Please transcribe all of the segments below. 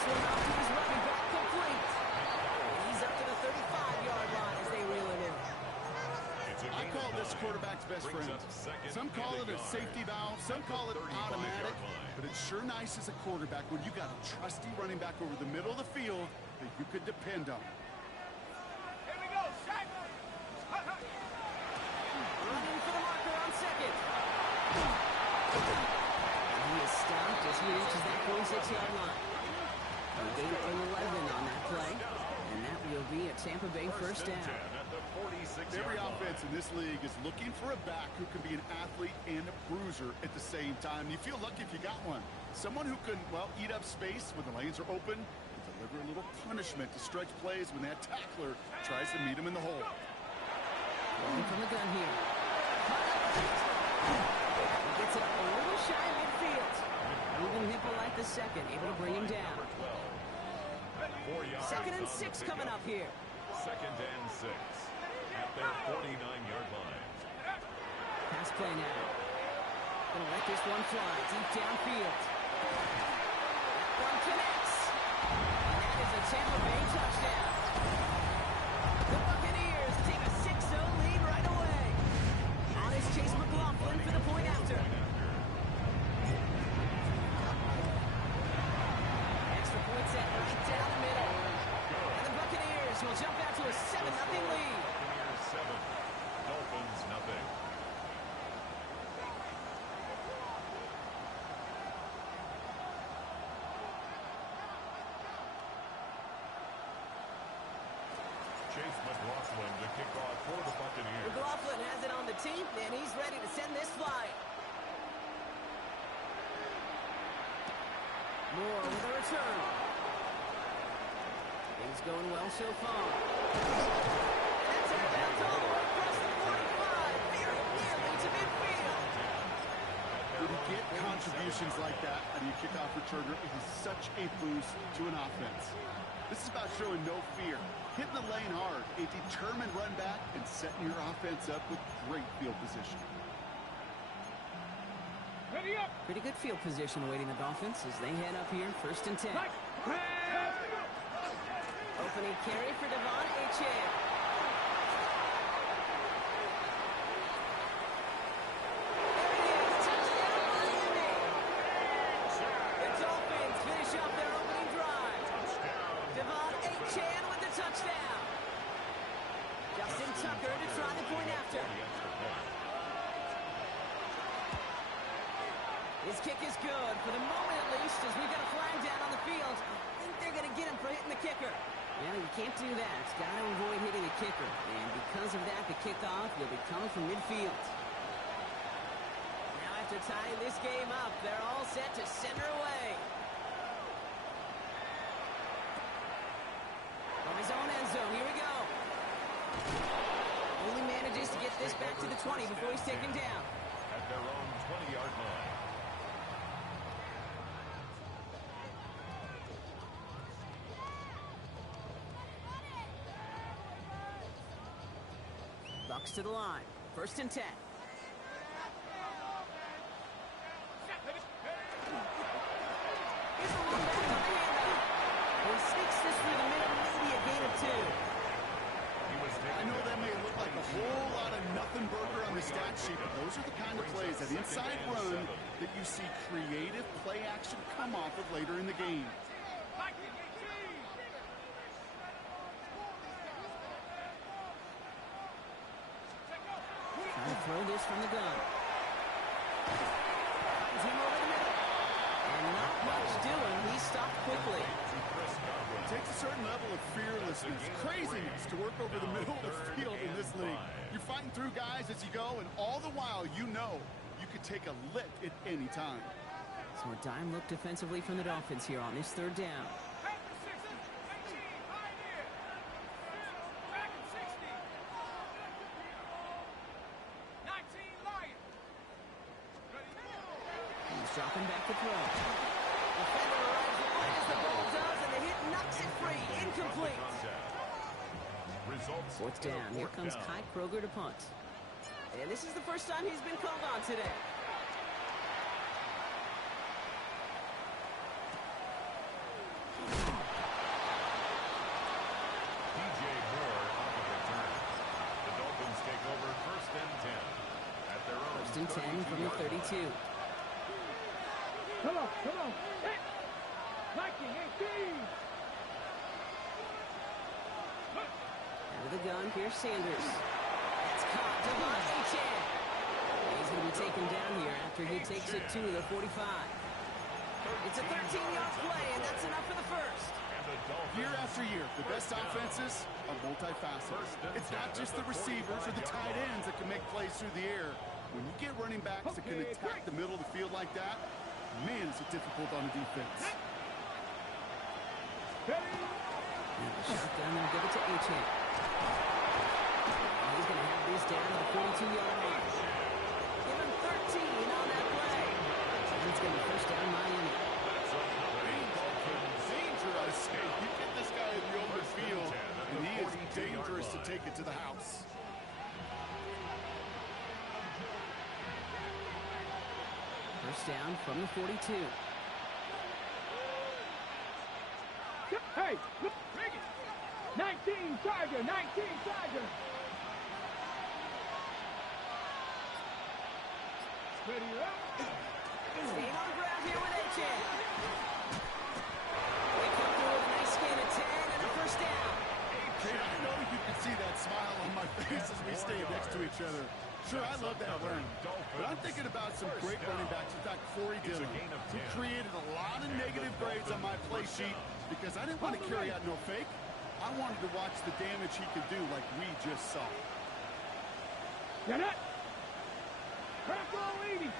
this one off to his running back, complete. And he's up to the 35-yard line as they reel it in. I call this quarterback's best friend. Some call it a safety valve, some call it automatic, but it's sure nice as a quarterback when you got a trusty running back over the middle of the field that you could depend on. Here we go, Shaq. Running for the marker on second. And he is stopped as he reaches that 46-yard line. A gain of 11 on that play, and that will be a Tampa Bay first down. Every offense in this league is looking for a back who can be an athlete and a bruiser at the same time. You feel lucky if you got one. Someone who can, well, eat up space when the lanes are open and deliver a little punishment to stretch plays when that tackler tries to meet him in the hole. Rolling from the gun here. He gets it up a little shy of midfield. Moving Hipple like the second, able to bring him down. 2nd and 6 coming up here. 2nd and 6 at their 49-yard line. Pass play now. Gonna let this one fly deep downfield. One connects. And that is a Tampa Bay touchdown. The Buccaneers take a 6-0 lead right away. On is Chase McLaughlin for the point after. Extra point set right down the middle. And the Buccaneers will jump out to a 7-0 lead. Buccaneers 7, Dolphins nothing. Chase McLaughlin to kick off for the Buccaneers. McLaughlin has it on the team, and he's ready to send this flying. Moore with a return. Things going well so far. And that's out bounds all the way across the 45, very nearly to midfield. When you get contributions like that out of your kickoff returner, it is such a boost to an offense. This is about showing no fear, hitting the lane hard, a determined run back, and setting your offense up with great field position. Ready up. Pretty good field position awaiting the Dolphins as they head up here, 1st and 10. Opening carry for Devon Achane. There it is, touchdown Miami. The Dolphins finish off their opening drive. Devon Achane with the touchdown. Justin Tucker to try the point after. His kick is good, for the moment at least, as we've got a flag down on the field. I think they're going to get him for hitting the kicker. Well, you can't do that. It's got to avoid hitting the kicker. And because of that, the kickoff will be coming from midfield. Now after tying this game up, they're all set to center away. From his own end zone, here we go. Only manages to get this back to the 20 before he's taken down. At their own 20-yard line. Bucs to the line. 1st and 10. Here's a long back on the handoff. He sneaks this through the middle, maybe a gain of 2. I know that may look like a whole lot of nothing burger on the stat sheet, but those are the kind of plays, that inside run, that you see creative play action come off of later in the game. Trying to throw this from the gun. Finds him over the middle. And not much doing. He stopped quickly. It takes a certain level of fearlessness, craziness to work over the middle of the field in this league. You're fighting through guys as you go, and all the while you know you could take a lick at any time. So a dime look defensively from the Dolphins here on this 3rd down. He's dropping back to throw. Defender arrives right as the ball does, and the hit knocks it free. Incomplete. 4th down. Here comes Kai Kroger to punt. And this is the first time he's been called on today. and 10 from the 32. Come on, come on. Hit. 19, 18. Out of the gun, here's Sanders. That's caught. Devon Achane. He's going to be taken down here after he takes it to the 45. It's a 13-yard play, and that's enough for the first. Year after year, the best offenses are multifaceted. It's not just the receivers or the tight ends that can make plays through the air. When you get running backs that can attack the middle of the field like that, man, is it difficult on the defense. Shotgun, they'll give it to Achane. He's going to have this down to the 42-yard line. Give him 13 on that play. And it's going to be first down Miami. Dangerous. You get this guy in the open field, and he is dangerous to take it to the house. First down from the 42. Hey, look, 19 Charger, 19 Charger. Ready up. Staying on the ground here with Achane. They come through with a nice gain of 10 and a first down. Hey, I know you can see that smile on my face as we stay next to each other. Sure, I love that run. But I'm thinking about some great running backs. In fact, Corey Dillon, who created a lot of negative grades on my play sheet because I didn't want to carry out no fake. I wanted to watch the damage he could do like we just saw. Get it. Bronco leading.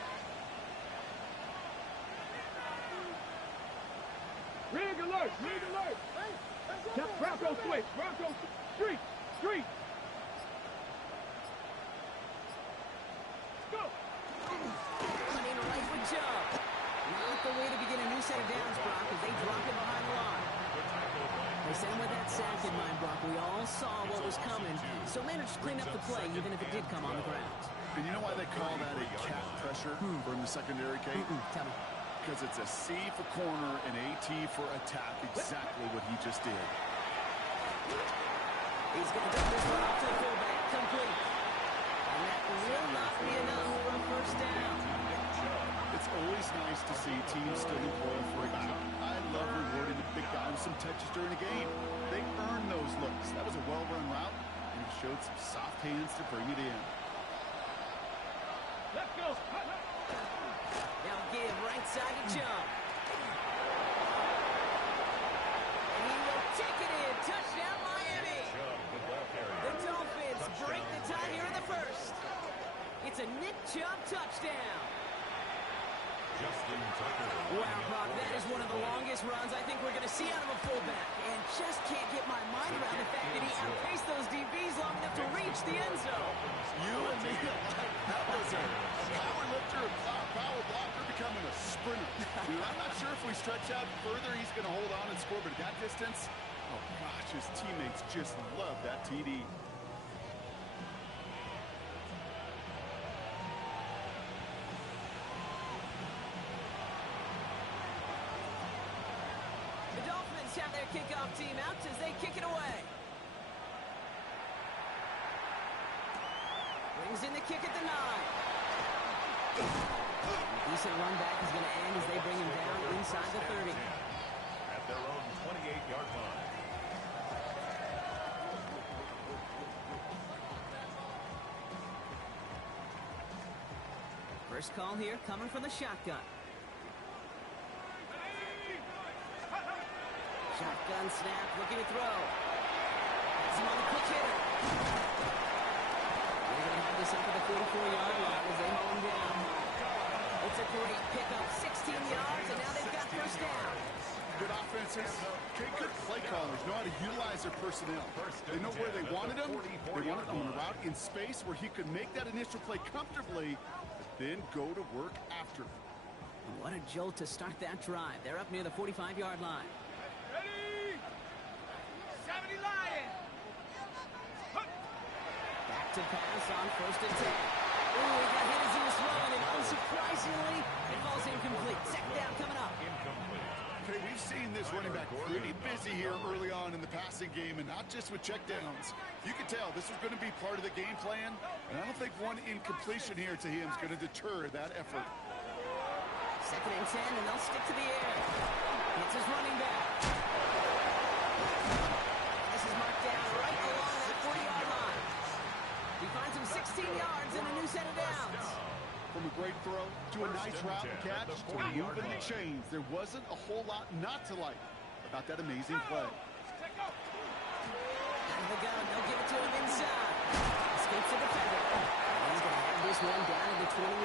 Rig alert, rig alert. Bronco switch, Bronco street, street. Go. Running right with Joe. Not the way to begin a new set of downs, Brock, as they drop it behind the line. They sent him with that sack in mind, Brock. We all saw what was coming, so managed to clean up the play, even if it did come on the ground. And you know why they call that a cat pressure from the secondary, Kate? Tell me. Because it's a C for corner and a T for attack, exactly what he just did. He's going to dump this one off to the fullback, complete. And that will not be enough for a first down. It's always nice to see teams still employ for a back. I love rewarding the big guy with some touches during a game. They earn those looks. That was a well-run route, and he showed some soft hands to bring it in. Let's go. Now give right side to Joe. And he will take it in. Touchdown, Miami. The Dolphins break the tie here in the first. It's a Nick Chubb touchdown. Wow, Brock, that is one of the longest runs I think we're going to see out of a fullback. And just can't get my mind around the fact that he outpaced those DBs long enough to reach the end zone. You and me alike. That was a power lifter and power blocker becoming a sprinter. Dude, I'm not sure if we stretch out further, he's going to hold on and score, but at that distance, oh gosh, his teammates just love that TD. The Dolphins have their kickoff team out as they kick it away. Brings in the kick at the 9. Decent run back is going to end as they bring him down inside the 30. At their own 28-yard line. First call here coming from the shotgun. Shotgun snap, looking to throw. Has him on the quick hitter. They're going to have this up at the 44-yard line as they mow him down. It's a great pickup, 16 yards, and now they've got first down. Good offenses. Good play callers know how to utilize their personnel. They know where they wanted him. They wanted him on a route in space where he could make that initial play comfortably, but then go to work after. And what a jolt to start that drive. They're up near the 45-yard line. Ready. 70 Lions. Back to pass on first and 10. Ooh, he got hit as he was throwing, and unsurprisingly, it falls incomplete. Second down coming up. Incomplete. Okay, we've seen this running back pretty busy here early on in the passing game, and not just with checkdowns. You can tell this is going to be part of the game plan, and I don't think one incompletion here to him is going to deter that effort. 2nd and 10, and they'll stick to the air. It's his running back. This is marked down right along that 40-yard line. He finds him 16 yards and a new set of downs. From a great throw to a nice route and catch to moving the chains. There wasn't a whole lot not to like about that amazing play. Out of the gun, they'll give it to him inside. Escapes the defender. He's going to have this one down to the 28.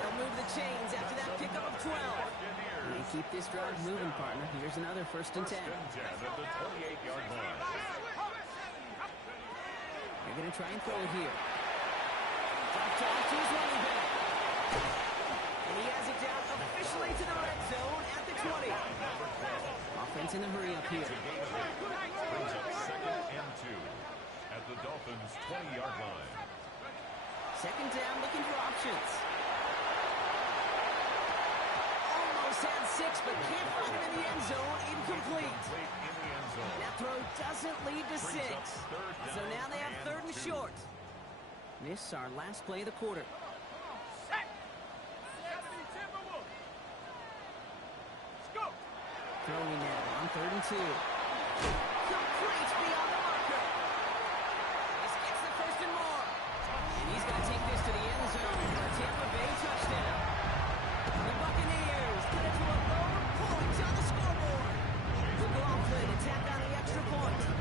They'll move the chains after that pickup of 12. They keep this drive moving, partner. Here's another 1st and 10. At the 28-yard line. They're going to try and throw it here. Dropped off to his running back. And he has it down officially to the red zone at the 20. Offense in a hurry up here. Brings up 2nd and 2 at the Dolphins' 20-yard line. 2nd down, looking for options. Almost had 6, but can't find him in the end zone. Incomplete. In the end zone. That throw doesn't lead to 6. So now they have 3rd and short. This our last play of the quarter. Throwing now on 3rd and 2. Complete beyond the marker. This gets the 1st and more. And he's going to take this to the end zone for a Tampa Bay touchdown. The Buccaneers get it to a lower point on the scoreboard. McLaughlin to tap down the extra point.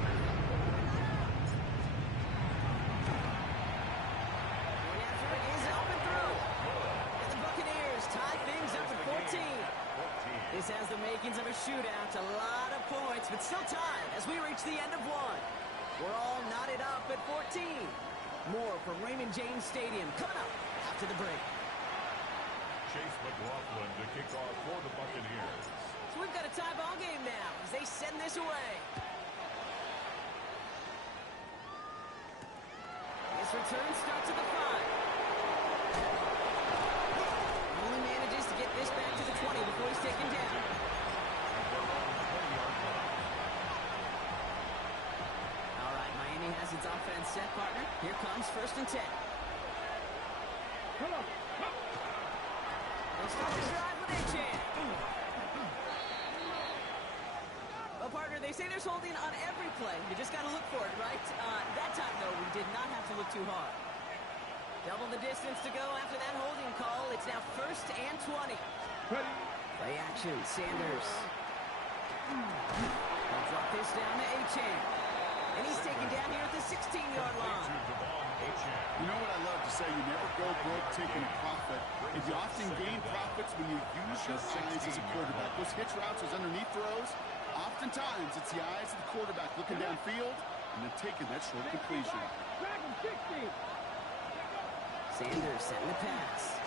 This has the makings of a shootout, a lot of points, but still tied as we reach the end of one. We're all knotted up at 14. More from Raymond James Stadium coming up after the break. Chase McLaughlin to kick off for the Buccaneers. So we've got a tie ball game now as they send this away. This return starts at the 5. Only manages to get this back to the 20 before he's taken down. All right, Miami has its offense set, partner. Here comes 1st and 10. Come on. They'll start this drive with a chance. Well, partner, they say there's holding on every play. You just got to look for it, right? That time, though, we did not have to look too hard. Double the distance to go after that holding call. It's now 1st and 20. Ready. Play action, Sanders. They'll drop this down to A-Chain. And he's taken down here at the 16-yard line. You know what I love to say? You never go broke taking a profit. And you often gain profits when you use your size as a quarterback. Those hitch routes, those underneath throws, oftentimes it's the eyes of the quarterback looking downfield and then taking that short completion. Drag him 60. Sanders setting the pass.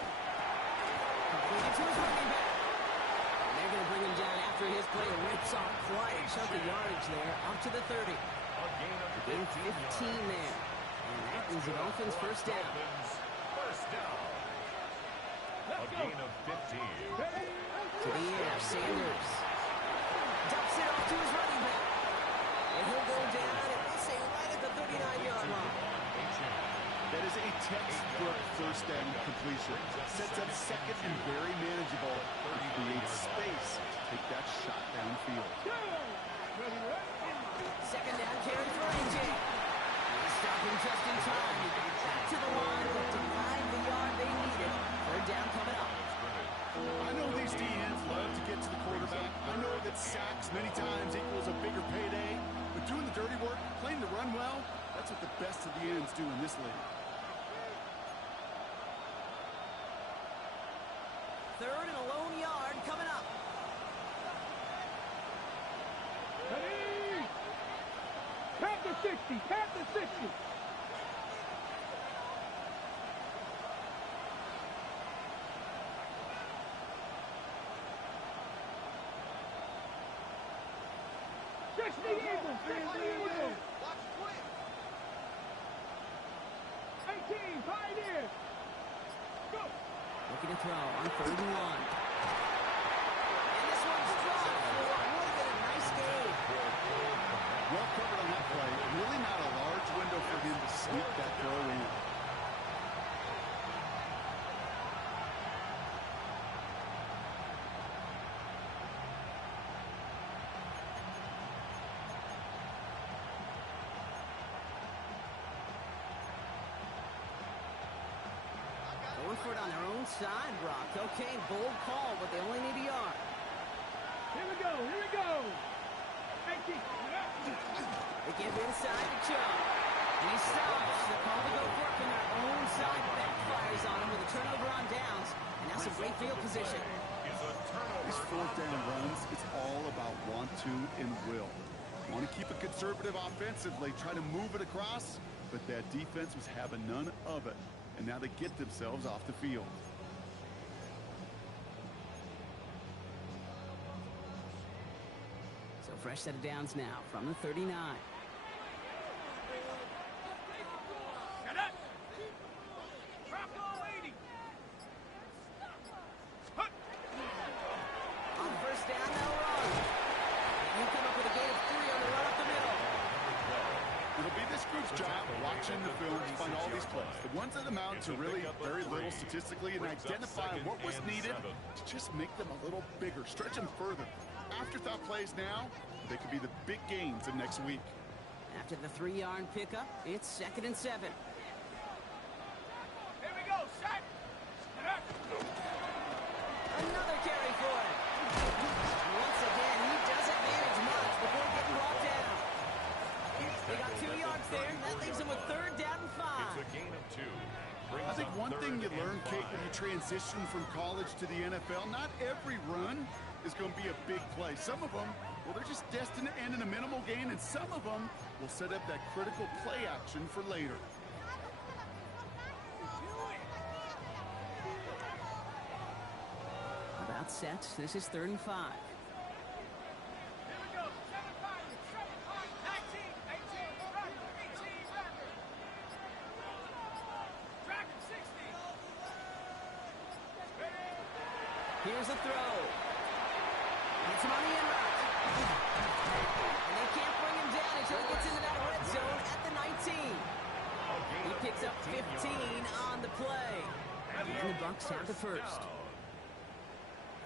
Completed to his running back. And they're going to bring him down after his play. Rips off quite a chunk of yardage there. Up to the 30. Gain 15 there. And that is the Dolphins' 1st down. A gain of 15. To the air, Sanders. Dumps it off to his running back. And he'll go down, and we'll say right at the 39-yard line. That is a textbook 1st down completion. Sets up 2nd and very manageable. It creates space to take that shot downfield. 2nd down carry for AJ. Stopping just in time. Back to the line, but denied the yard they needed. 3rd down coming up. I know these DNs love to get to the quarterback. I know that sacks many times equals a bigger payday. But doing the dirty work, playing the run well, that's what the best of the ends do in this league. 3rd and a lone yard coming up. Ready. Tap the 60. Tap the 60. Stretch the eagle. Stretch the eagle. 18. Pioneer. Go. Looking to throw on 3rd and 1. And this one for it on their own side, Brock. Okay, bold call, but they only need a yard. Here we go, here we go. 18. They give inside to Chubb. And he stops. The call to go for it from their own side backfires on him with a turnover on downs. And now some great field position. These fourth down runs, it's all about want to and will. Want to keep it conservative offensively, try to move it across, but that defense was having none of it. And now they get themselves off the field. So fresh set of downs now from the 39. On first down, they'll run. You come up with a gain of 3 on the run up the middle. It'll be this group's job watching the film to find all these plays. The ones that amount to really very little statistically and identify what was needed to just make them a little bigger, stretch them further. Afterthought plays now, they could be the big gains of next week. After the 3-yard pickup, it's 2nd and 7. Here we go, set. Another carry for him. Once again, he doesn't manage much before getting brought down. They got 2 yards there. That leaves them with 3rd down and 5. It's a gain of 2. I think one thing you learn, Kate, when you transition from college to the NFL, not every run is going to be a big play. Some of them, well, they're just destined to end in a minimal gain, and some of them will set up that critical play action for later. About set. This is 3rd and 5. Here we go, 7-5, 19, 18, Racker, 18, Racker. Dragon 60. Here's a throw. It's him on the in route. And they can't bring him down until he gets into that red zone at the 19. He picks up 15 on the play. And the Bucs have the first.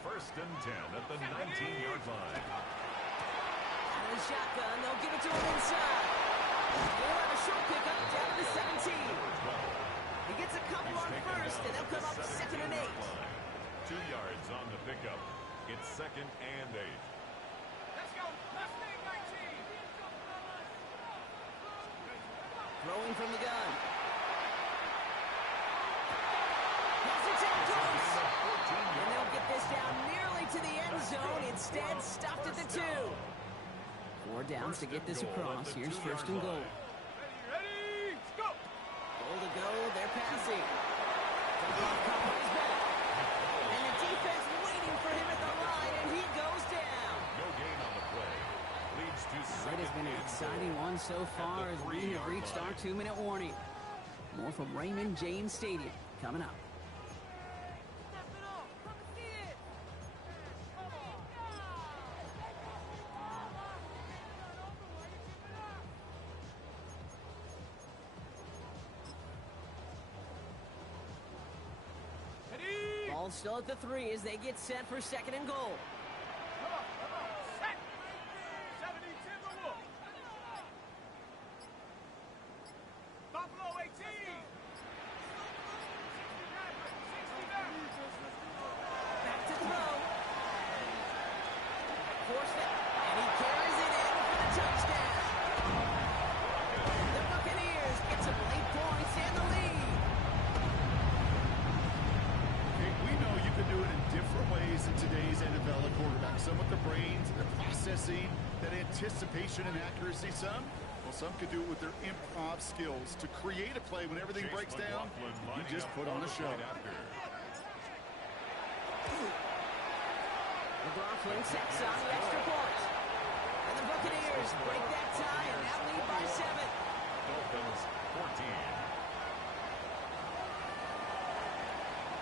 1st and 10 at the 19-yard line. Out of the shotgun, they'll give it to him inside. They'll have a short pickup down to the 17. He gets a couple on first, and they'll come up 2nd and 8. 2 yards on the pickup. It's 2nd and 8. Let's go, let's take 19. Throwing from the gun. Pass it down close. And they'll get this down nearly to the end zone. Instead, stopped at the 2. 4 downs to get this across. Here's 1st and goal. Ready, let's go. Goal to go. They're passing. He's back. And the defense waiting for him at the line, and he goes down. No gain on the play. Leads to It has been an exciting one so far as we have reached our 2-minute warning. More from Raymond James Stadium coming up. Ball still at the 3 as they get set for 2nd and goal. Come on, set. 70, Timberwolf. Buffalo 18. 60 Maverick, 60 Maverick. Back to throw. Forced it, and he carries it in for the touchdown. The Buccaneers get some late points and the lead. We know you can do it in different ways in today's NFL at quarterback. Some with the brains, the processing, that anticipation and accuracy. Some could do it with their improv skills to create a play when everything breaks down. You just put on a show. McLaughlin sets on the extra point. And the Buccaneers break that tie and now lead by 7. Dolphins 14.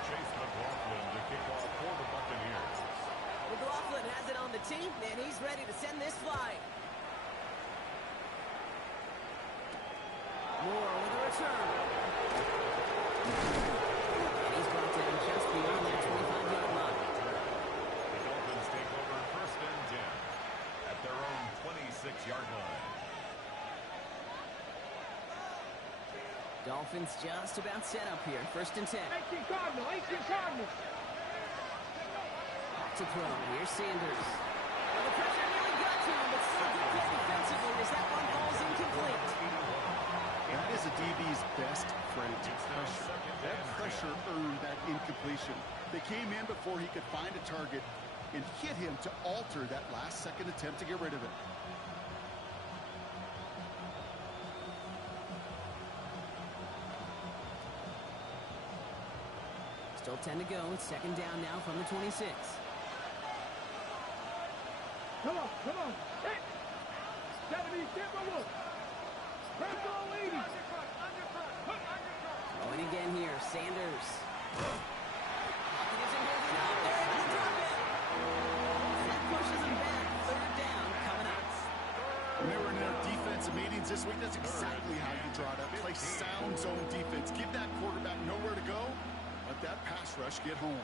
Chase McLaughlin to kick off for the Buccaneers. McLaughlin has it on the team, and he's ready to send this flying. Moore with a return. And he's brought down just beyond that 25-yard line. The Dolphins take over 1st and 10 at their own 26-yard line. Dolphins just about set up here. 1st and 10. 18 Cardinal, 18 Cardinal. Back to throw. Here's Sanders. Well, the pressure nearly got to him, but still good play defensively as that one falls incomplete. That is a DB's best friend, pressure. That pressure earned that incompletion. They came in before he could find a target and hit him to alter that last-second attempt to get rid of it. Still 10 to go. It's 2nd down now from the 26. Come on, come on. Hey. 70, Timberwolves. Press all 80. Going again here. Sanders. Pocket isn't holding up. They're able to drop it. That pushes him back. 3rd down coming up. When they were in their defensive meetings this week, that's exactly how you draw it up. Play sound zone defense. Give that quarterback nowhere to go. Let that pass rush get home.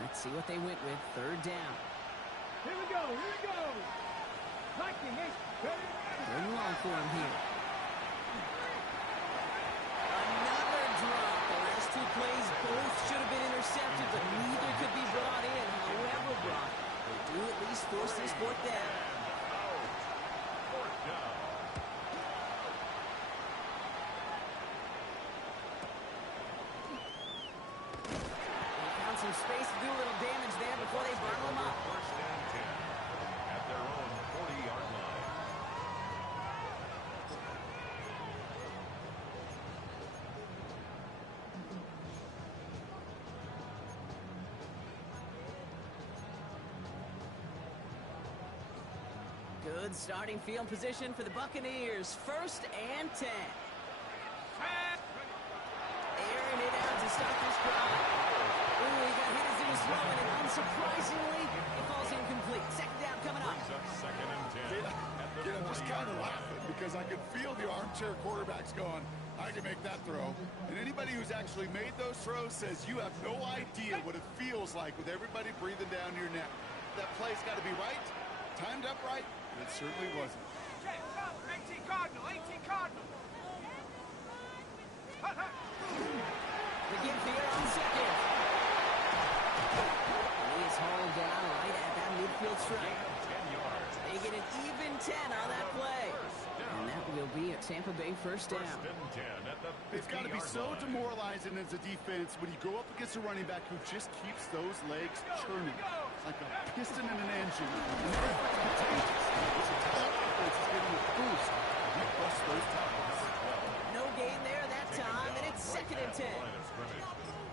Let's see what they went with. 3rd down. Here we go, here we go. Viking, hey. 3rd and long for him here. Another drop. The last 2 plays both should have been intercepted, but neither could be brought in. However brought, they do at least force this 4th down. Some space to do a little damage there before they bottle them up. 1st and 10 at their own 40-yard line. Good starting field position for the Buccaneers. 1st and 10. Airing it out to start this drive. Ooh, he got hit as he was throwing, and unsurprisingly, it falls incomplete. 2nd down coming up. Brings up 2nd and 10 at the I'm just kind of 40-yard line. laughing because I could feel the armchair quarterbacks going, I can make that throw. And anybody who's actually made those throws says you have no idea what it feels like with everybody breathing down your neck. That play's got to be right, timed up right, and it certainly wasn't. 18 Cardinal, 18 Cardinal. The give here on 2nd. He is hauled down right at that midfield stripe. 10 yards. They get an even 10 on that play. And that will be a Tampa Bay 1st down. 1st and 10 at the 50-yard line. It's got to be so demoralizing as a defense when you go up against a running back who just keeps those legs churning like a piston in an engine. And that effort's contagious. It's a tough offense is getting a boost. He busts those tackles. No gain there that time, and it's 2nd and 10. Line of scrimmage.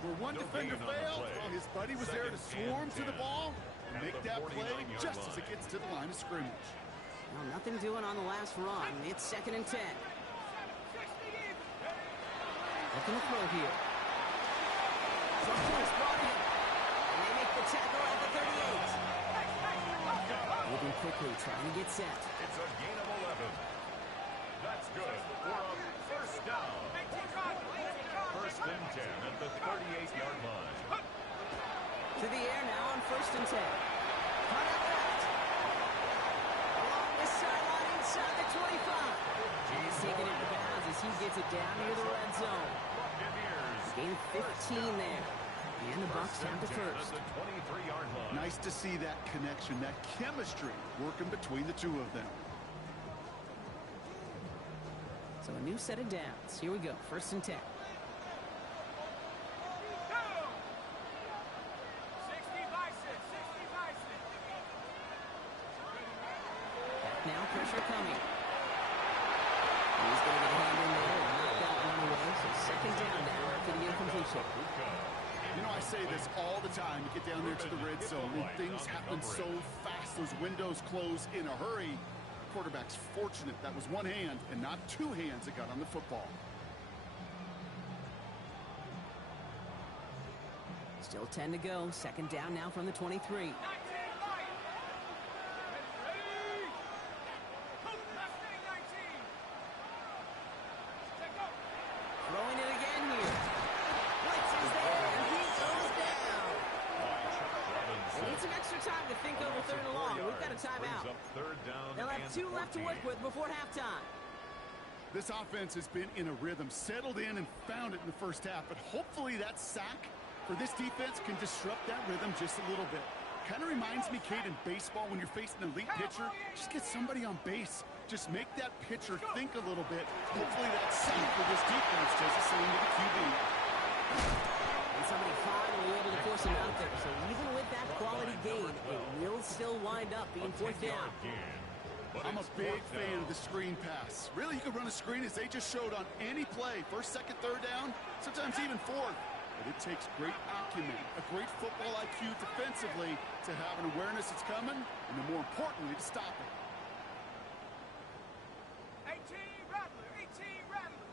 Where one No defender gain on the failed, play. well, his buddy was there to 2nd swarm and to the 10 ball and at make the that play 49-yard just as line. it gets to the line of scrimmage. Well, nothing doing on the last run. It's 2nd and 10. Looking to throw here. Something is brought in. And they make the tackle at the 38. Moving quickly, trying to get set. It's a gain of 11. That's good for a 1st down. 1st and 10 at the 38-yard line. To the air now on 1st and 10. Cut out left. Along this sideline inside the 25. He's taking it to bounds as he gets it down near the red zone. Buccaneers. Gain 15 there. And the Bucs have the 1st. At the 23-yard line. Nice to see that connection, that chemistry working between the two of them. So a new set of downs. Here we go. 1st and 10. Now pressure coming. He's going to get a hand in there and knock that one away. So 2nd down now after the incompletion. You know, I say this all the time. You get down there to the red zone and things happen so fast. Those windows close in a hurry. Quarterback's fortunate that was one hand and not 2 hands that got on the football. Still 10 to go. 2nd down now from the 23. Throwing it again here. Blitz is there, and he goes down. They need some extra time to think over 3rd and long. We've got a timeout. Brings up 3rd down They'll have and 2 left to 14. work with before halftime. This offense has been in a rhythm, settled in and found it in the first half, but hopefully that sack for this defense can disrupt that rhythm just a little bit. Kind of reminds me, Kate, in baseball, when you're facing an elite pitcher, just get somebody on base. Just make that pitcher think a little bit. Hopefully that sack for this defense does the same to the QB. And somebody finally able to force him out there. So even with that quality gain, it will still wind up being fourth down. I'm a big fan of the screen pass. Really, you can run a screen as they just showed on any play. First, second, third down, sometimes even fourth. But it takes great acumen, a great football IQ defensively to have an awareness it's coming, and then more importantly, to stop it. 18 Rattler, 18 Rattler.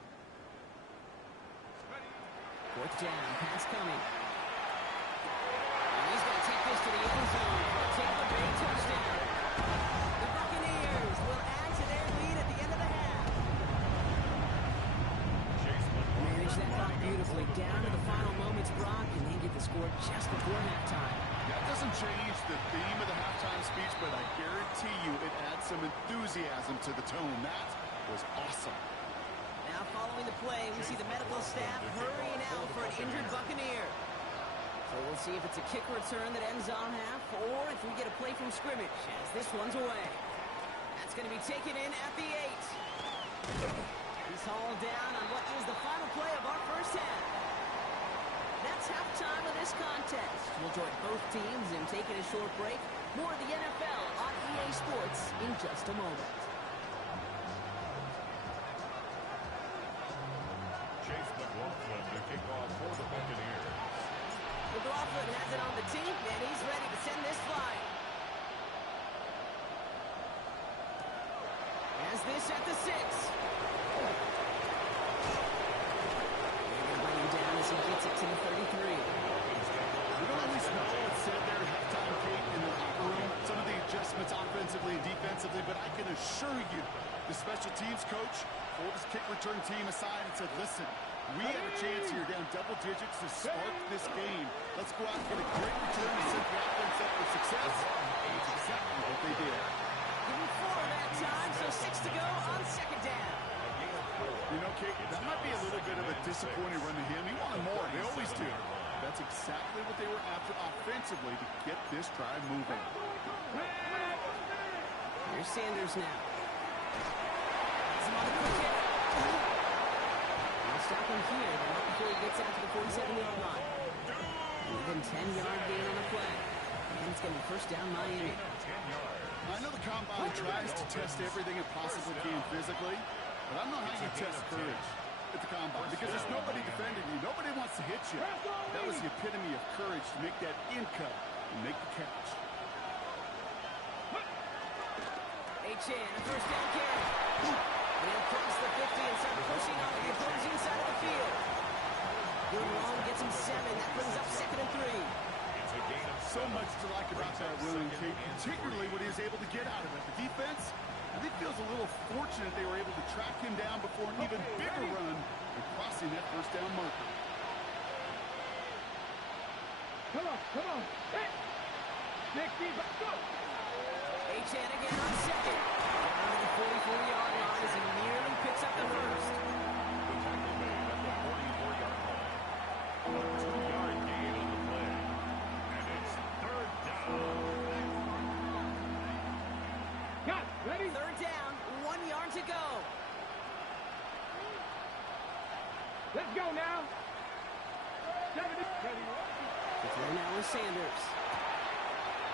Fourth down, pass coming. And he's going to take this to the end zone for a Tampa Bay touchdown. The Buccaneers will add to their lead at the end of the half. Manage that clock beautifully down to the final moments, Brock, and then get the score just before halftime. That doesn't change the theme of the halftime speech, but I guarantee you it adds some enthusiasm to the tone. That was awesome. Now following the play, we see the medical staff hurrying out for an injured Buccaneer. So we'll see if it's a kick return that ends on half, or if we get a play from scrimmage as this one's away. That's going to be taken in at the 8. He's hauled down on what is the final play of our first half. That's halftime of this contest. We'll join both teams in taking a short break. More of the NFL on EA Sports in just a moment. McLaughlin has it on the team, and he's ready to send this flying. Has this at the 6. They're going to bring him down as he gets it to the 33. We don't always know what's said there at halftime, Kate, in the locker room. Some of the adjustments offensively and defensively, but I can assure you the special teams coach pulled his kick return team aside and said, listen, we have a chance here down double digits to spark this game. Let's go out and get a great return to set the offense up for success. That's exactly what they did. Give him 4 that time, so 6 to go on second down. You know, Kate, that might be a little bit of a disappointing run to him. He wanted more. They always do. That's exactly what they were after offensively to get this drive moving. Here's Sanders now. Has him on the quick hit. They'll stop him here, but not before he gets out to the 47-yard line. Even 10-yard gain on the play. And it's going to be first down Miami. I know the combine tries to test everything it possibly can physically, but I don't know how you test courage at the combine because there's nobody defending you. Nobody wants to hit you. That was the epitome of courage to make that in cut and make the catch. H.A. and a first down carry. And he'll cross the 50 and start pushing on the opposing side of the field. Going long, gets him 7. That brings up 2nd and 3. So much to like about that William Kate, particularly what he was able to get out of it. The defense, I think, feels a little fortunate they were able to track him down before an even bigger run and crossing that first down marker. Come on. Hey! 60, go! H.A. again on 2nd. Down to the 44-yard line as he nearly picks up the first. The tackle made at the 44-yard line. A 2-yard gain on the play. And it's third down. Got it. Ready? Third down, 1 yard to go. Let's go now. 70. The throw now is Sanders.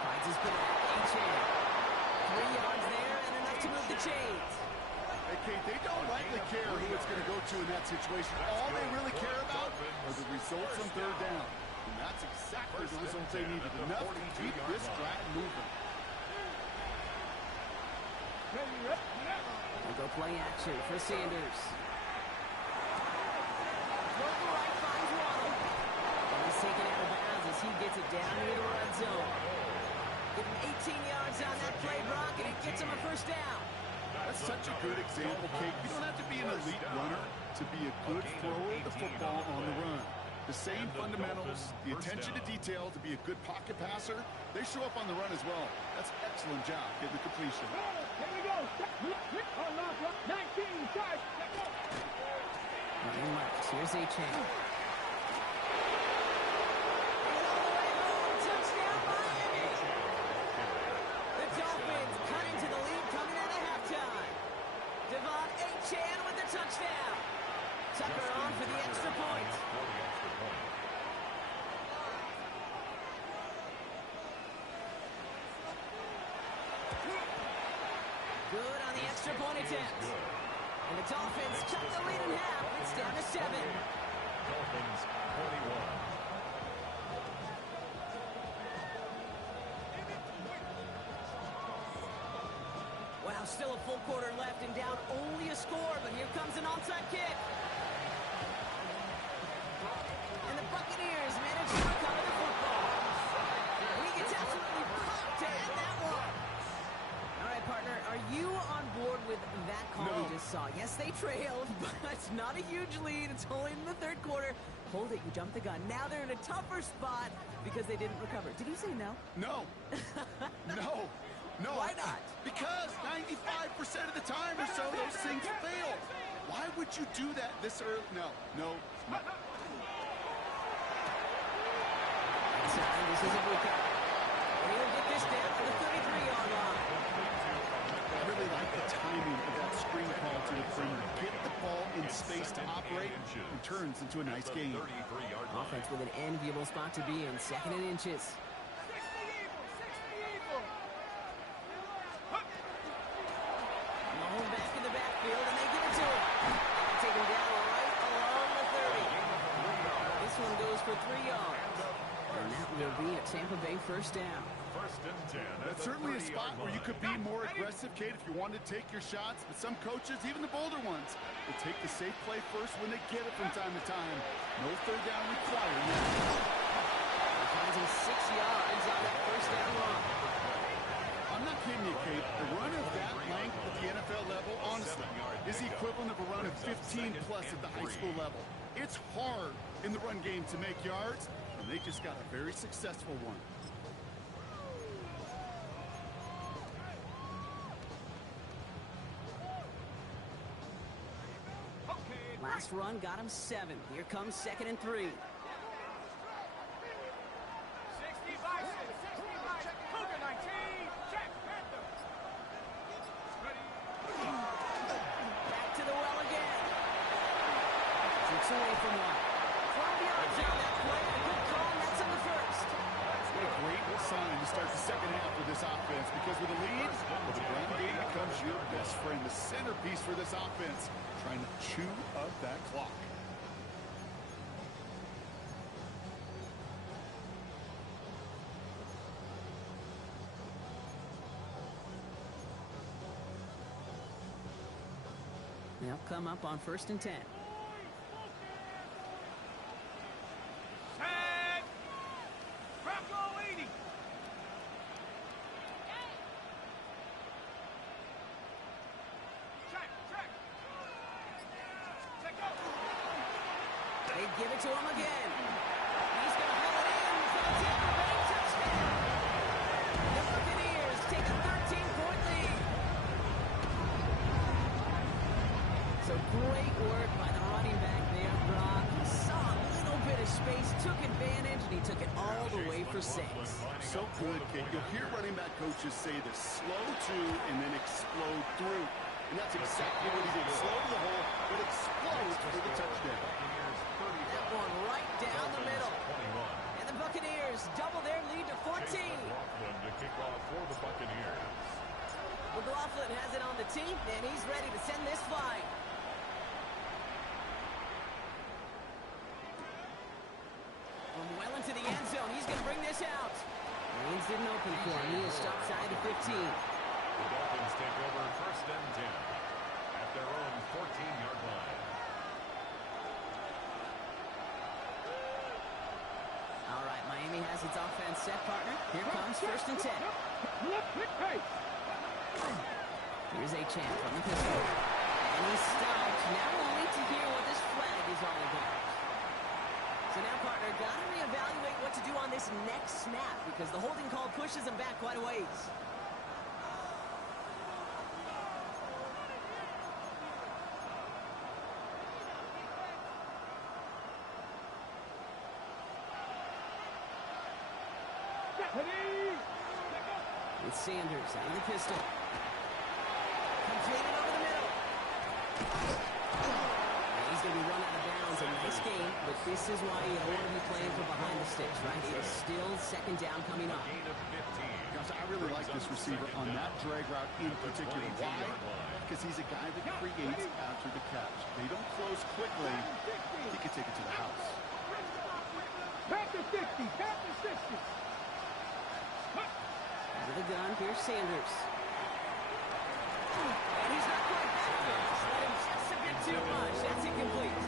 Finds his back, H.A. 3 yards there and enough to move the chains. Hey, Kate, they don't likely care who it's going to go to in that situation. All they really care about are the results on third down. And that's exactly the results they needed. Enough to keep this drive moving. We'll go play action for Sanders. Throw to right, finds Waddle. And he's taken out of bounds as he gets it down near the red zone. Give him 18 yards on that play, Brock, and it gets him a first down. That's such a good example, Kate. You don't have to be an elite runner to be a good thrower of the football on the run. The same fundamentals, the attention to detail to be a good pocket passer, they show up on the run as well. That's an excellent job getting the completion. Here we go. 19 strikes. Running marks. Here's A-Chain. Touchdown, Miami! The Dolphins cut into the lead coming out of halftime. Devon A-Chain with the touchdown. Tucker on for the extra point. Good on the extra point attempt. And the Dolphins cut the lead in half. It's down to 7. Dolphins 21. Wow, still a full quarter left and down only a score, but here comes an onside kick. And the Buccaneers manage to recover the football. And he gets absolutely popped to end that one. All right, partner, are you on board with that call No. we just saw? Yes, they trailed, but it's not a huge lead. It's only in the third quarter. Hold it, you jumped the gun. Now they're in a tougher spot because they didn't recover. Did you say no? No. No. No. Why not? Because 95% of the time or so, those things fail. Why would you do that this early? No. Inside, this is a Bucs. And he'll get this down to the 33-yard line. I really like the timing of that screen call to the perimeter. Get the ball in space to operate and turns into a nice game. 33-yard line. Offense with an enviable spot to be in, 2nd and inches. Mahomes back in the backfield, and they give it to him. Take him down right along the 30. This one goes for 3 yards. And that will be a Tampa Bay first down. First and 10. That's certainly a spot where you could be more aggressive, Kate, if you wanted to take your shots. But some coaches, even the bolder ones, will take the safe play first when they get it from time to time. No third down required yet. Finds him 6 yards on that first down run. I'm not kidding you, Kate. The run of that length at the NFL level, honestly, is the equivalent of a run of 15-plus at the high school level. It's hard in the run game to make yards, and they just got a very successful one. Last run got him 7. Here comes 2nd and 3. 60 Bison, 60 Cougar 19, check, Panther. Back to the well again. Takes away from 1. 12 yards on that play. A good call, and that's in the first. What a great sign to start the second half of this offense, because with a lead, well, the run game becomes your best friend, the centerpiece for this offense, trying to chew up that clock. They'll come up on 1st and 10. Set. Bronco 80. Check. Check go. They give it to him again. He's going to haul it in for the Tampa Bay touchdown. The Buccaneers take a 13-point lead. So great work by the running back there, Brock. He saw a little bit of space, took advantage, and he took it all the way for 6. So good, Kate. You'll hear running back coaches say this: slow to and then explode through. And that's exactly what he did. Slow to the hole, but explode for the touchdown. That one right down the middle. And the Buccaneers double their lead to 14. To kick off for the Buccaneers. McLaughlin has it on the team, and he's ready to send this flying. From well into the end zone, he's going to bring this out. Lanes didn't open for him. He is stopped side of 15. The Dolphins take over 1st and 10 at their own 14-yard line. All right, Miami has its offense set, partner. Here comes 1st and 10. Hey. Here's A-Chain from the pistol. And he's stopped. Now we'll wait to hear what this flag is all about. So now, partner, got to reevaluate what to do on this next snap because the holding call pushes him back quite a ways. With Sanders out of the pistol. Completed over the middle. And he's going to be run out of bounds in this game, but this is why you don't want to be playing from behind the sticks, right? It is still second down coming up. Gosh, I really like this receiver on that drag route in particular. Why? Because he's a guy that creates after the catch. They don't close quickly. He can take it to the house. Back to 60. Back to 60. Over the gun, here's Sanders. And he's not quite that fast. Let him just a bit too much. That's incomplete.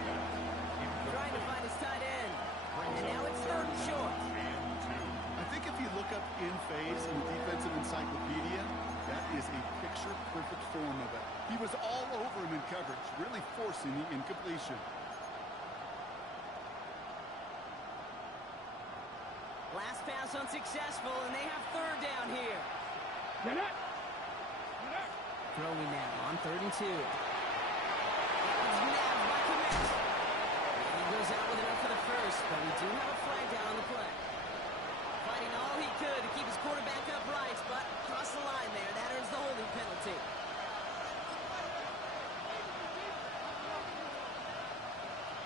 Trying to find his tight end. And now it's third and short. I think if you look up in phase in the defensive encyclopedia, that is a picture-perfect form of it. He was all over him in coverage, really forcing the incompletion. Last pass unsuccessful, and they have third down here. Throwing now on 3rd and 2. It's nabbed by Komet. And he goes out with enough for the first, but we do have a flag down on the play. Fighting all he could to keep his quarterback upright, but across the line there, that earns the holding penalty.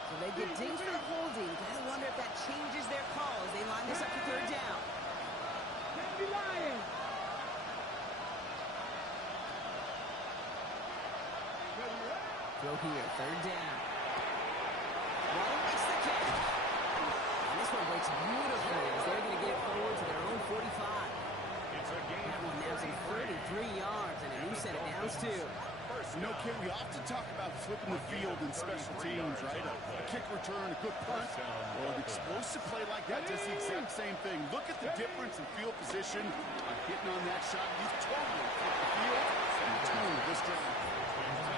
So they get dinged for holding. Gotta wonder if that changes their call as they line this up for third down. Throw here, third down. Waddle makes the catch. And this one breaks beautifully as they're going to get it forward to their own 45. That one nabs him 33 yards and a new set of downs too. You know, Ken, we often talk about flipping the field in special teams, right? A kick return, a good punt. Well, an explosive play like that does the exact same thing. Look at the difference in field position. Hitting on that shot, you totally flip the field and the tone of this drive.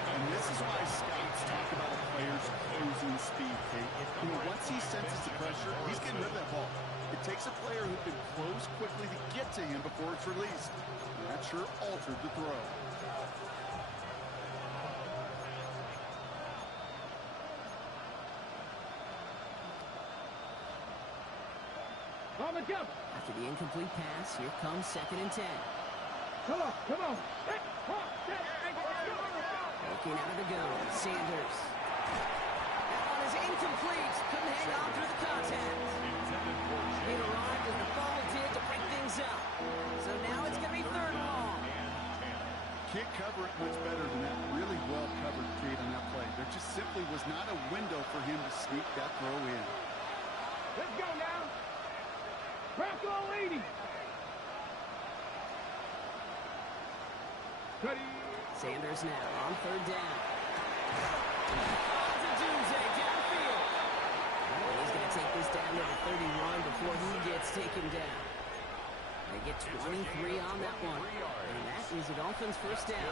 And this is why scouts talk about a player's closing speed, Kate. You know, once he senses the pressure, he's getting rid of that ball. It takes a player who can close quickly to get to him before it's released. And that sure altered the throw. After the incomplete pass, here comes 2nd and 10. Come on. Looking out of the gun, Sanders. That one is incomplete. Couldn't hang on through the contact. He arrived as the ball did to break things up. So now it's going to be 3rd and long. Can't cover it much better than that. Really well covered, Kate, on that play. There just simply was not a window for him to sneak that throw in. Let's go now. Bronco 80. Sanders now on 3rd down. On to Doomsday downfield. And he's going to take this down to the 31 before he gets taken down. They get 23 on that one. And that is the Dolphins' first down.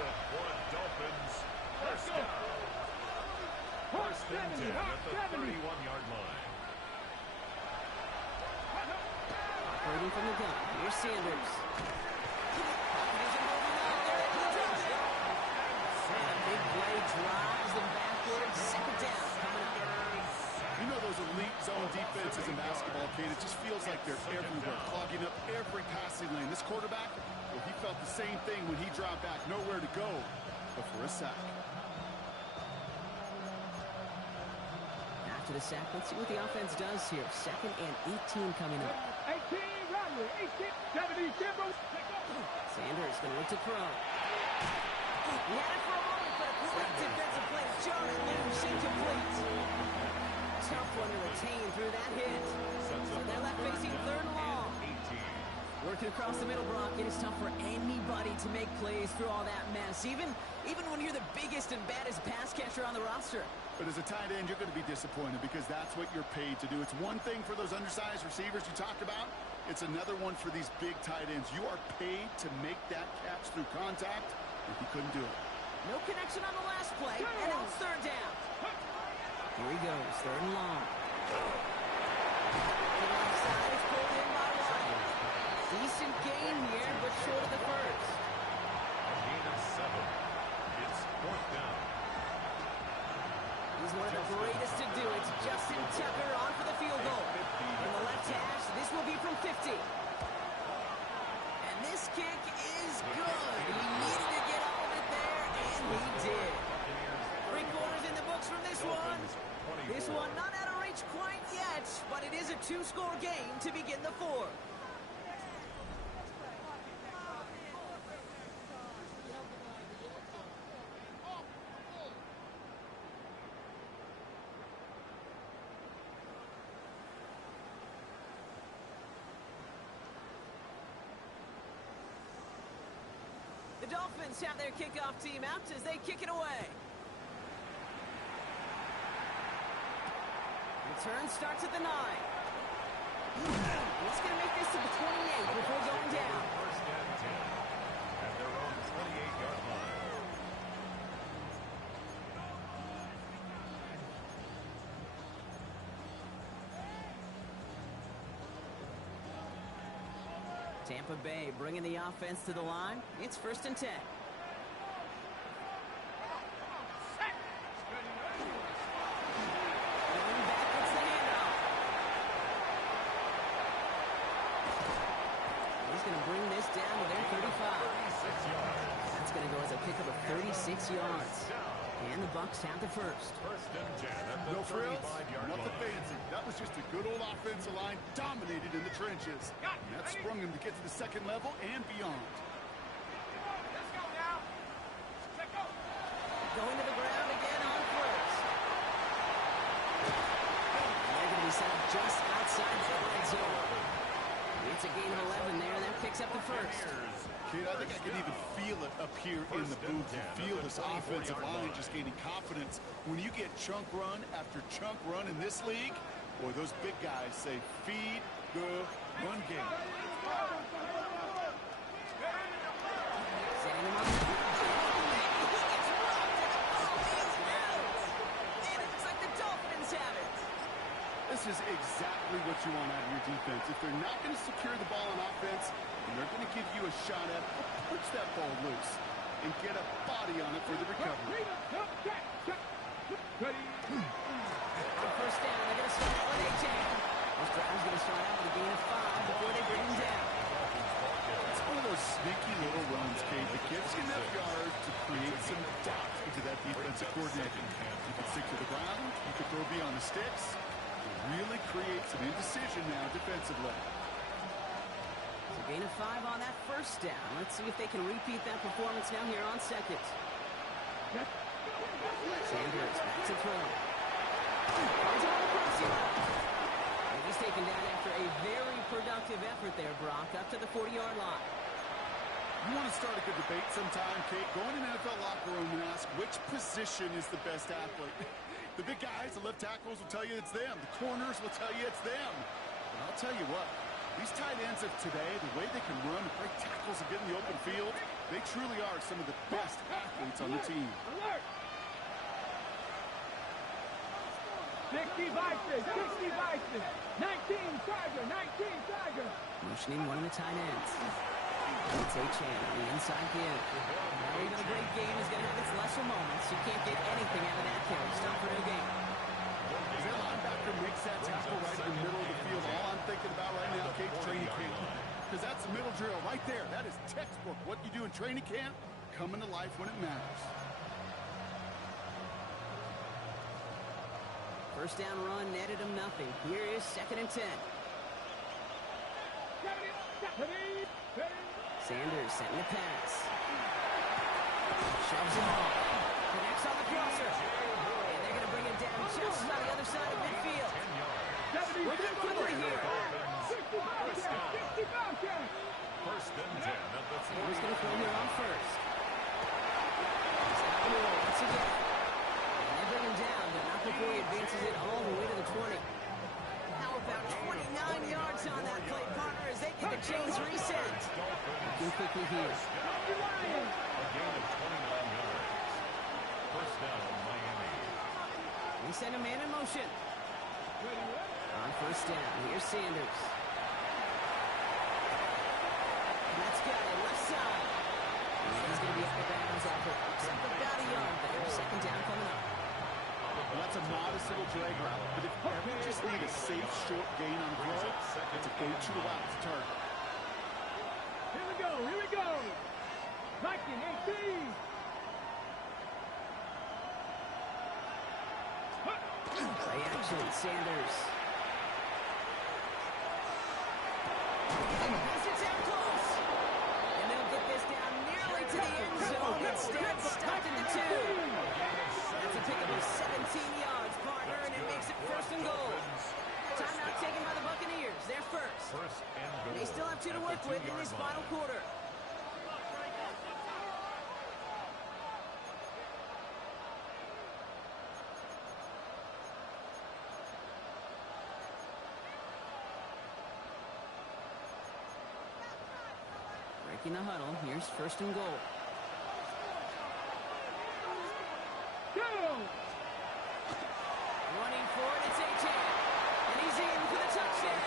Dolphins first down. 1st and 10 at the 31-yard line. Operating from the gun. Here's Sanders. And a big play drives them backwards. 2nd down coming up. You know those elite zone defenses in basketball, Kate, it just feels like they're everywhere, clogging up every passing lane. This quarterback, well, he felt the same thing when he dropped back, nowhere to go but for a sack. After the sack, let's see what the offense does here. 2nd and 18 coming up. 18, Rodney. 70, Timber. Sanders going to look to throw. He had it for a moment, but a quick defensive play. John loose, incomplete. Tough one to retain through that hit. So they're left facing 3rd and long. Working across the middle, Brock, it is tough for anybody to make plays through all that mess, even when you're the biggest and baddest pass catcher on the roster. But as a tight end, you're going to be disappointed because that's what you're paid to do. It's one thing for those undersized receivers you talked about. It's another one for these big tight ends. You are paid to make that catch through contact, and he couldn't do it. No connection on the last play, and now it's 3rd down. Here he goes, 3rd and long. Offside, it's pulled in by one. Decent gain here, but short of the first. A gain of 7. It's 4th down. He's one of the greatest to do it. Justin Tucker on for the field goal. From the left hash, this will be from 50. And this kick is good. He needed to get all of it there, and he did. 3 quarters in the books from this one. This one not out of reach quite yet, but it is a 2-score game to begin the 4th. The Dolphins have their kickoff team out as they kick it away. Return starts at the 9. He's going to make this to the 28 before going down. 1st and 10 at their own 28-yard line. Tampa Bay bringing the offense to the line. It's 1st and 10. Going back, it's the handoff. He's going to bring this down to their 35. 36 yards. That's going to go as a pickup of 36 yards. And the Bucs have the first. 1st and 10 at the No frills, 35-yard nothing line. fancy. That was just a good old offensive line dominated in the trenches. And that sprung him to get to the second level and beyond. Let's go now. Let's go. Going to the ground again on first. And they're going to be set up just outside the red zone. It's a gain of 11 there, and that picks up the first. Kid, I think I can even feel it up here in the booth. You feel this offensive line just gaining confidence. When you get chunk run after chunk run in this league, boy, those big guys say, feed the run game. Setting him up. He gets rocked, and the ball is out. And it looks like the Dolphins have it. This is exactly what you want out of your defense. If they're not going to secure the ball on offense, and they're going to give you a shot at, push that ball loose and get a body on it for the recovery. On first down, they're going to start out with A-Chain. This drive's going to start out with a gain of 5 before they bring him down. It's one of those sneaky little runs, Kate, that gives you enough yards to create some doubt into that defensive coordinator. You can stick to the ground, you can throw beyond the sticks, really create some indecision now defensively. So gain of 5 on that first down. Let's see if they can repeat that performance now here on second. Sanders back to throw. Finds him on the crossing line. And he's taken down after a very productive effort there, Brock, up to the 40-yard line. You want to start a good debate sometime, Kate? Go in an NFL locker room and ask which position is the best athlete. The big guys, the left tackles will tell you it's them. The corners will tell you it's them. And I'll tell you what, these tight ends of today, the way they can run, break tackles, and get in the open field, they truly are some of the best athletes on the team. Alert. 60 Vikings, 60 Vikings. 19 Tiger, 19 Tiger. Motioning one of the tight ends. It's A-Chan on the inside give. Now even a great game is going to have its lesser moments. You can't get anything out of that carry. Stop for no gain. As that linebacker makes that tackle right in the middle of the field, all I'm thinking about right now, Kate, training camp. Because that's the middle drill right there. That is textbook. What you do in training camp, coming to life when it matters. First down run netted him nothing. Here is 2nd and 10. Sanders setting the pass. Shoves it off. Connects on the crosser. And they're going to bring it down just on the other side of midfield. Moving quickly here. 1st and 10 at the Sanders going to throw here on first. He's got the middle once again. And they bring him down, but not before he advances it all the way to the 20. How about 29 yards on that play, partner, as they get the chains reset. Looking quickly here. A gain of 29 yards. First down, Miami. They send a man in motion. On first down, here's Sanders. And that's got it, left side. And he's going to be out of bounds after up about a yard there. Second down coming up. Well, that's a modest little drag route, but if you ever just need a safe, short gain on throw, it's a go-to route to target. Here we go, here we go. Viking 18. Play action, Sanders. And it's out close. And they'll get this down nearly to the end zone. Instead, stopped in the 2. That's a pickup of 17 yards, partner, and it makes it first and goal. Timeout taken by the Buccaneers. They're first. First and goal. They still have 2 to work with in this final quarter. Breaking the huddle. Here's first and goal. Running for it, it's A-Chan. And he's in for the touchdown.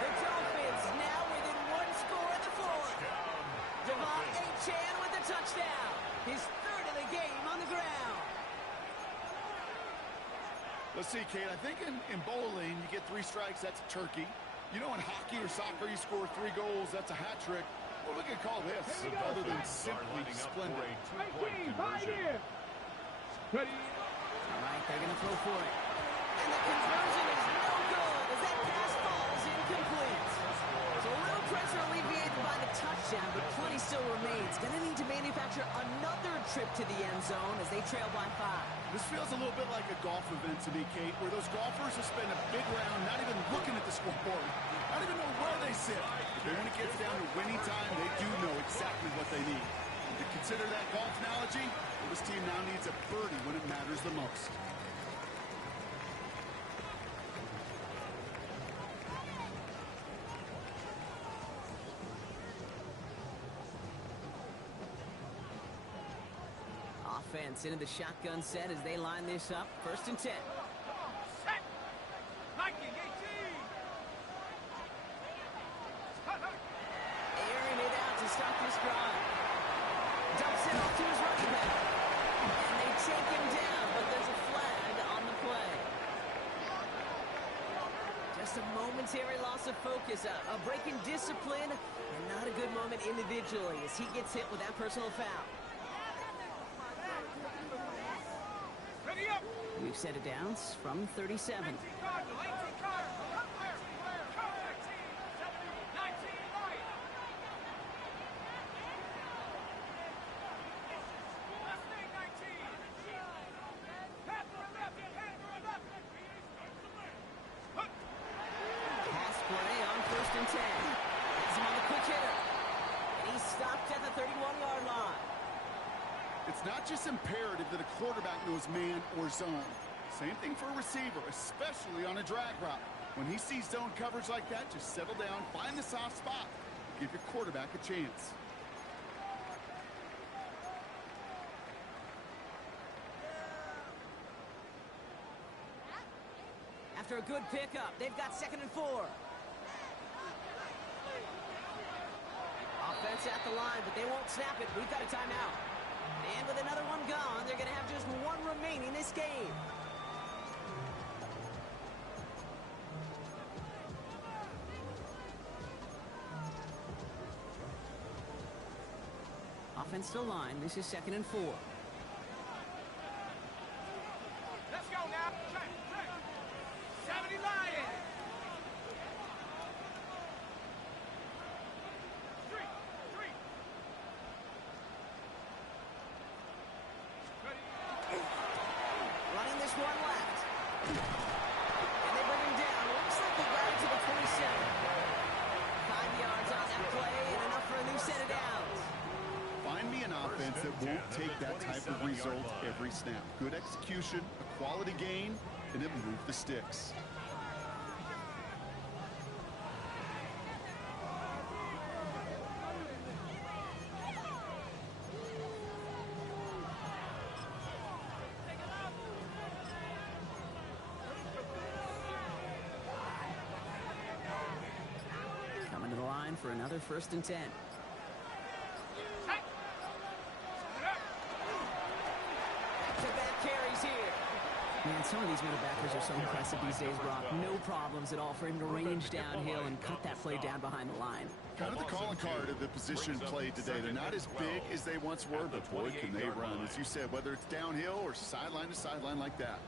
The Dolphins now within 1 score in the 4th. Devon A-Chan with the touchdown. His 3rd of the game on the ground. Let's see, Kate. I think in bowling, you get 3 strikes, that's a turkey. You know, in hockey or soccer, you score 3 goals, that's a hat trick. What we could call this, other than simply splendid. 18, fight in. Ready. All right, they're going to throw for it. And the conversion is no good as that pass falls incomplete. So a little pressure alleviated by the touchdown, but plenty still remains. Going to need to manufacture another trip to the end zone as they trail by 5. This feels a little bit like a golf event to me, Kate, where those golfers will spend a big round not even looking at the scoreboard, not even know where they sit. But when it gets down to winning time, they do know exactly what they need. And to consider that golf analogy, this team now needs a birdie when it matters the most. Offense into the shotgun set as they line this up. First and 10. Set. Viking 18. Airing it out to stop this drive. Dumps it off to his running back. And they take him down, but there's a flag on the play. Just a momentary loss of focus, a break in discipline, and not a good moment individually as he gets hit with that personal foul. Ready up. We've set it down from 37. 18 Cardinal, 18 Cardinal. Clear. 19 Lion. Last name 19. Panther 11. Panther 11. Pass play on first and 10. Has him on the quick hitter. And he's stopped at the 31-yard line. It's not just imperative that a quarterback knows man or zone. Same thing for a receiver, especially on a drag route. When he sees zone coverage like that, just settle down, find the soft spot, give your quarterback a chance. After a good pickup, they've got 2nd and 4. Offense at the line, but they won't snap it. We've got a timeout. And with another one gone, they're going to have just 1 remaining this game. Offense still line. This is 2nd and 4. Let's go now. Check. 70 Lion. 3. Ready. Running this one left. And they bring him down. Looks like they got it to the 27. 5 yards on that play and enough for a new set of downs. Find me an offense that won't take that type of result every snap. Good execution, a quality gain, and it moved the sticks. another 1st and 10. Back-to-back carries here. Man, some of these middle backers are so impressive these days, Brock. No problems at all for him to range downhill and cut that play down behind the line. Kind of the calling card of the position played today. They're not as big as they once were, but boy, can they run. As you said, whether it's downhill or sideline to sideline like that.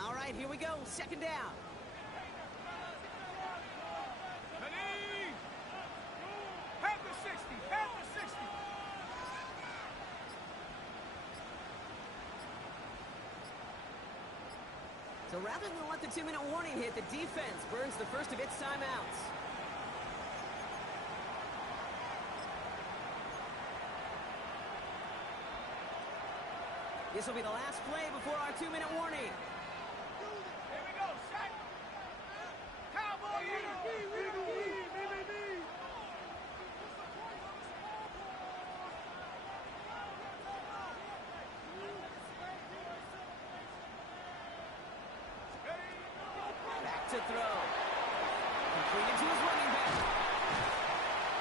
All right, here we go. 2nd down. So rather than let the 2-minute warning hit, the defense burns the first of its timeouts. This will be the last play before our 2-minute warning. Here we go, set. Cowboy, Back to throw. Completed to his running back.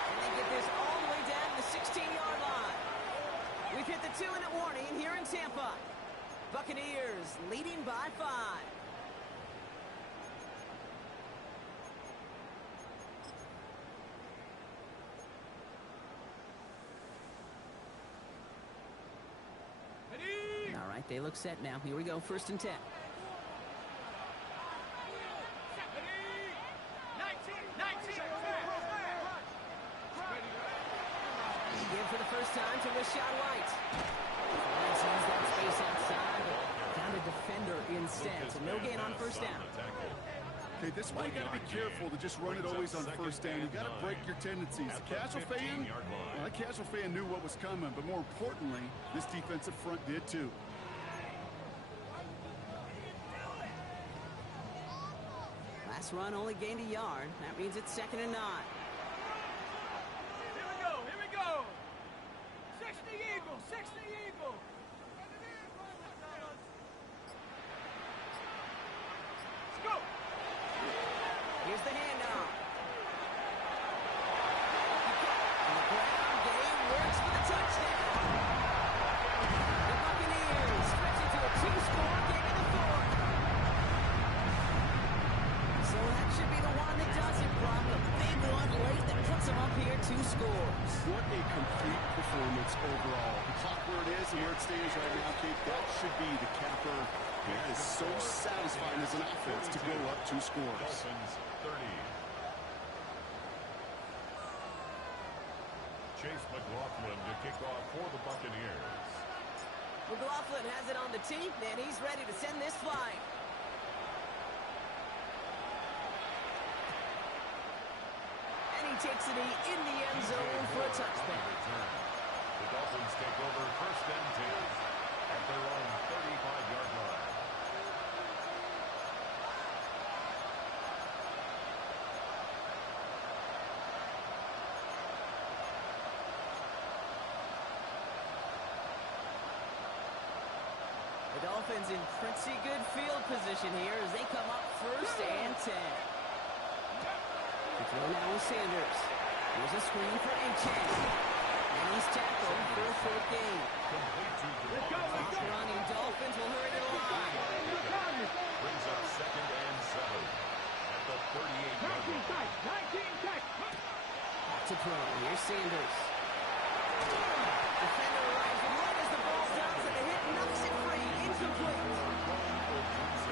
And they get this all the way down to the 16-yard line. We've hit the 2-minute warning here in Tampa. Buccaneers leading by 5. All right, they look set now. Here we go, 1st and 10. Again for the first time to Rashad White. Let's use that space outside, but found a defender instead. So no gain on 1st down. Okay, this is why you got to be careful to just run it always on 1st down. You got to break your tendencies. The casual fan, well, that casual fan knew what was coming, but more importantly, this defensive front did too. Last run only gained a yard. That means it's 2nd and 9. Here we go. 60 Eagle, 60 Eagle. Let's go. Here's the handoff. On the ground, game works for the touchdown. The Buccaneers stretch into a 2-score game in the 4th. So that should be the one that does it, Brock. A big one late that puts them up here 2 scores. What a complete performance overall. The clock where it is and where it stands right now, Kate, that should be the capper. That is so satisfying as an offense to go up 2 scores. Dolphins 30. Chase McLaughlin to kick off for the Buccaneers. McLaughlin has it on the tee, and he's ready to send this flying. And he takes it in the end zone for a touchdown. The Dolphins take over 1st and 10 at their own 35-yard line. The Dolphins in pretty good field position here as they come up 1st and 10. The throw now with Sanders. Here's a screen for Achane. And he's tackled for a 4th gain. Clock running. Dolphins will hurry to the line. Brings up 2nd and 7 at the 38-yard line. 19 tight. Back to throw. Here's Sanders. Defender arrives right as the ball stops and the hit knocks it free. Incomplete.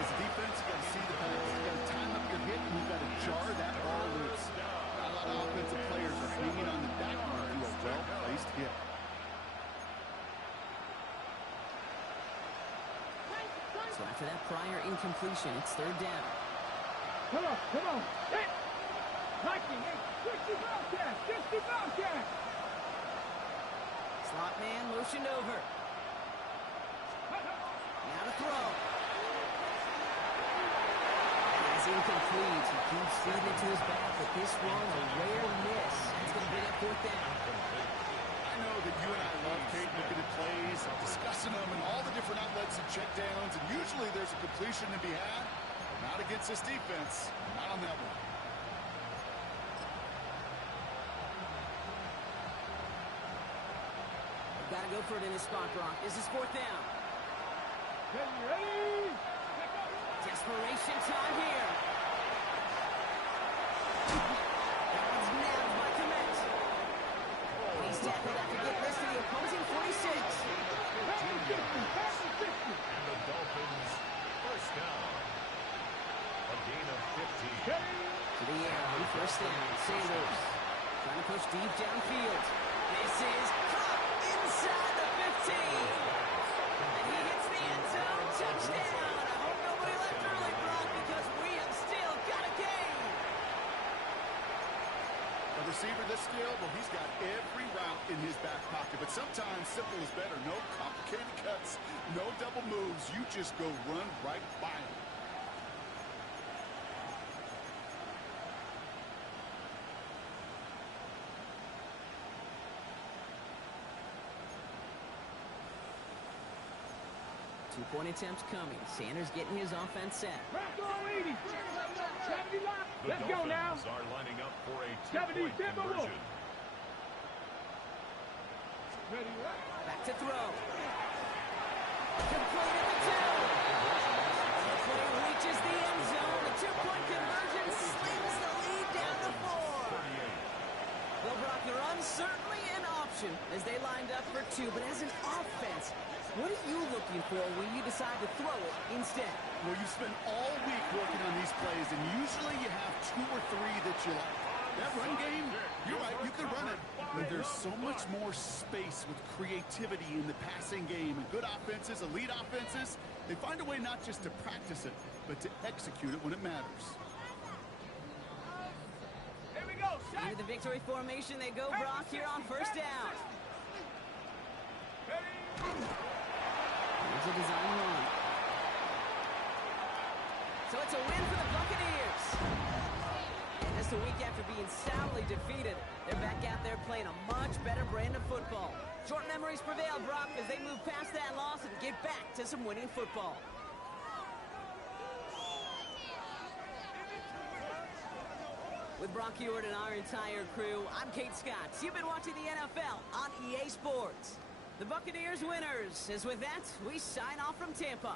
As a defense, you got to see the pass. You got to time up your hit, and you got to jar that ball loose. A lot of offensive players are hanging on the back line to a well-placed hit. So after that prior incompletion, it's 3rd down. Come on. Hit. 60 Bobcat. 60 Bobcat. Slot man motioned over. Now to throw. It's incomplete. He keeps feeding it to his back, but this one, a rare miss. That's going to bring up 4th down. know that you and I love, Kate, looking at plays, discussing them, and all the different outlets and checkdowns, and usually there's a completion to be had. Not against this defense. Not on that one. Got to go for it in this spot, Brock. This is 4th down. Ready? Desperation time here. That one's nabbed by Komet. He's tackled after getting this to the opposing 46. And the Dolphins, first down. A gain of 15. To the air on 1st down. Sanders trying to push deep downfield. This is caught inside the 15. And he hits the end zone. Touchdown. I hope nobody left early, Brock, because we have still got a game. A receiver this skilled, well, he's got every route in his back pocket. But sometimes simple is better. No complicated cuts, no double moves. You just go run right by him. Two-point attempts coming. Sanders getting his offense set. Let's go now. The Dolphins are lining up for a 70 2-point conversion. Ready? Back to throw. Complete at the 2. The play reaches the end zone. The 2-point conversion slings the lead down to 4. Well, Brock, the run certainly an option as they lined up for 2. But as an offense, what are you looking for when you decide to throw it instead? Well, you spend all week working on these plays, and usually you have 2 or 3 that you like. That run game, you're right, you can run it. But there's so much more space with creativity in the passing game. And good offenses, elite offenses, they find a way not just to practice it, but to execute it when it matters. Here we go. Into the victory formation they go, Brock, here on 1st down. Here's a design run. So it's a win for the Buccaneers. And just a week after being soundly defeated, they're back out there playing a much better brand of football. Short memories prevail, Brock, as they move past that loss and get back to some winning football. With Brock Hewitt and our entire crew, I'm Kate Scott. You've been watching the NFL on EA Sports. The Buccaneers winners. As with that, we sign off from Tampa.